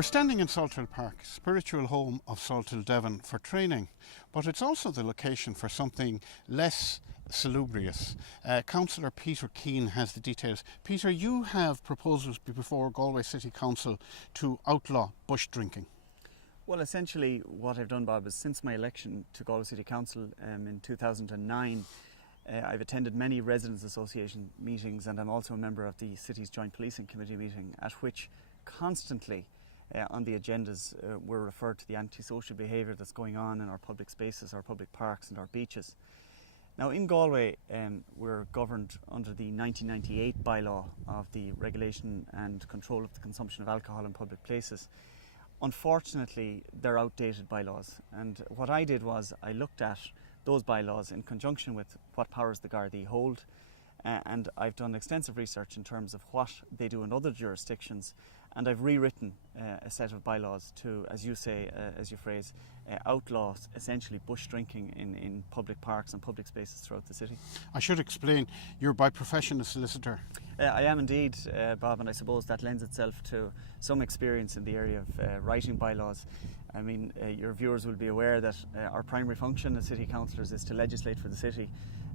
We're standing in Salthill Park, spiritual home of Salthill Devon for training, but it's also the location for something less salubrious. Councillor Peter Keane has the details. Peter, you have proposals before Galway City Council to outlaw bush drinking. Well, essentially what I've done, Bob, is since my election to Galway City Council in 2009, I've attended many Residents Association meetings, and I'm also a member of the City's Joint Policing Committee meeting, at which constantly on the agendas we're referred to the antisocial behaviour that's going on in our public spaces, our public parks and our beaches. Now in Galway we're governed under the 1998 bylaw of the regulation and control of the consumption of alcohol in public places. Unfortunately, they're outdated bylaws, and what I did was I looked at those bylaws in conjunction with what powers the Gardaí hold, and I've done extensive research in terms of what they do in other jurisdictions, and I've rewritten a set of bylaws to, as you say, as you phrase, outlaw essentially bush drinking in public parks and public spaces throughout the city. I should explain, you're by profession a solicitor. I am indeed, Bob, and I suppose that lends itself to some experience in the area of writing bylaws. I mean, your viewers will be aware that our primary function as city councillors is to legislate for the city,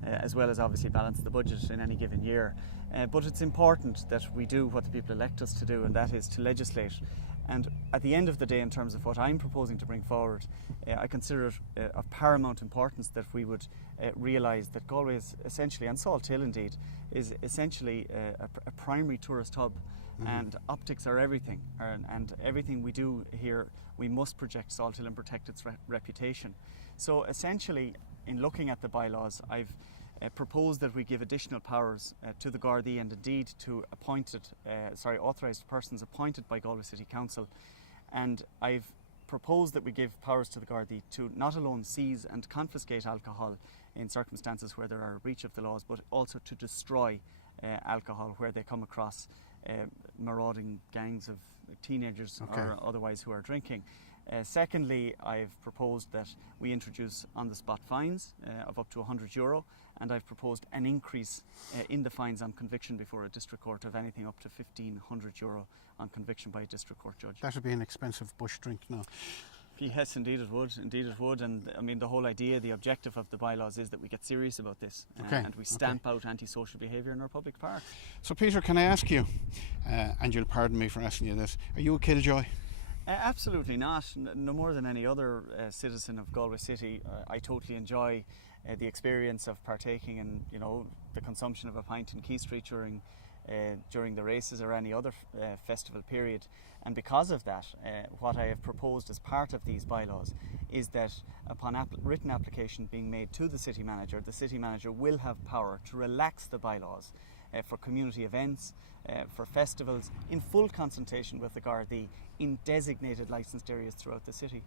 as well as obviously balance the budget in any given year. But it's important that we do what the people elect us to do, and that is to legislate. And at the end of the day, in terms of what I'm proposing to bring forward, I consider it of paramount importance that we would realise that Galway is essentially, and Salthill indeed, is essentially a primary tourist hub. And optics are everything, and everything we do here, we must project Salthill and protect its reputation. So essentially, in looking at the bylaws, I've proposed that we give additional powers to the Gardaí, and indeed to authorised persons appointed by Galway City Council. And I've proposed that we give powers to the Gardaí to not alone seize and confiscate alcohol in circumstances where there are a breach of the laws, but also to destroy alcohol where they come across marauding gangs of teenagers or otherwise who are drinking. Secondly, I've proposed that we introduce on-the-spot fines of up to €100, and I've proposed an increase in the fines on conviction before a district court of anything up to €1,500 on conviction by a district court judge. That would be an expensive bush drink now. Yes, indeed it would. Indeed it would. And I mean, the whole idea, the objective of the bylaws is that we get serious about this and we stamp out antisocial behaviour in our public parks. So Peter, can I ask you, and you'll pardon me for asking you this, are you a killjoy? Absolutely not. No more than any other citizen of Galway City. I totally enjoy the experience of partaking in, the consumption of a pint in Quay Street during the races or any other festival period. And because of that, what I have proposed as part of these bylaws is that upon written application being made to the city manager will have power to relax the bylaws for community events, for festivals, in full consultation with the Gardaí in designated licensed areas throughout the city.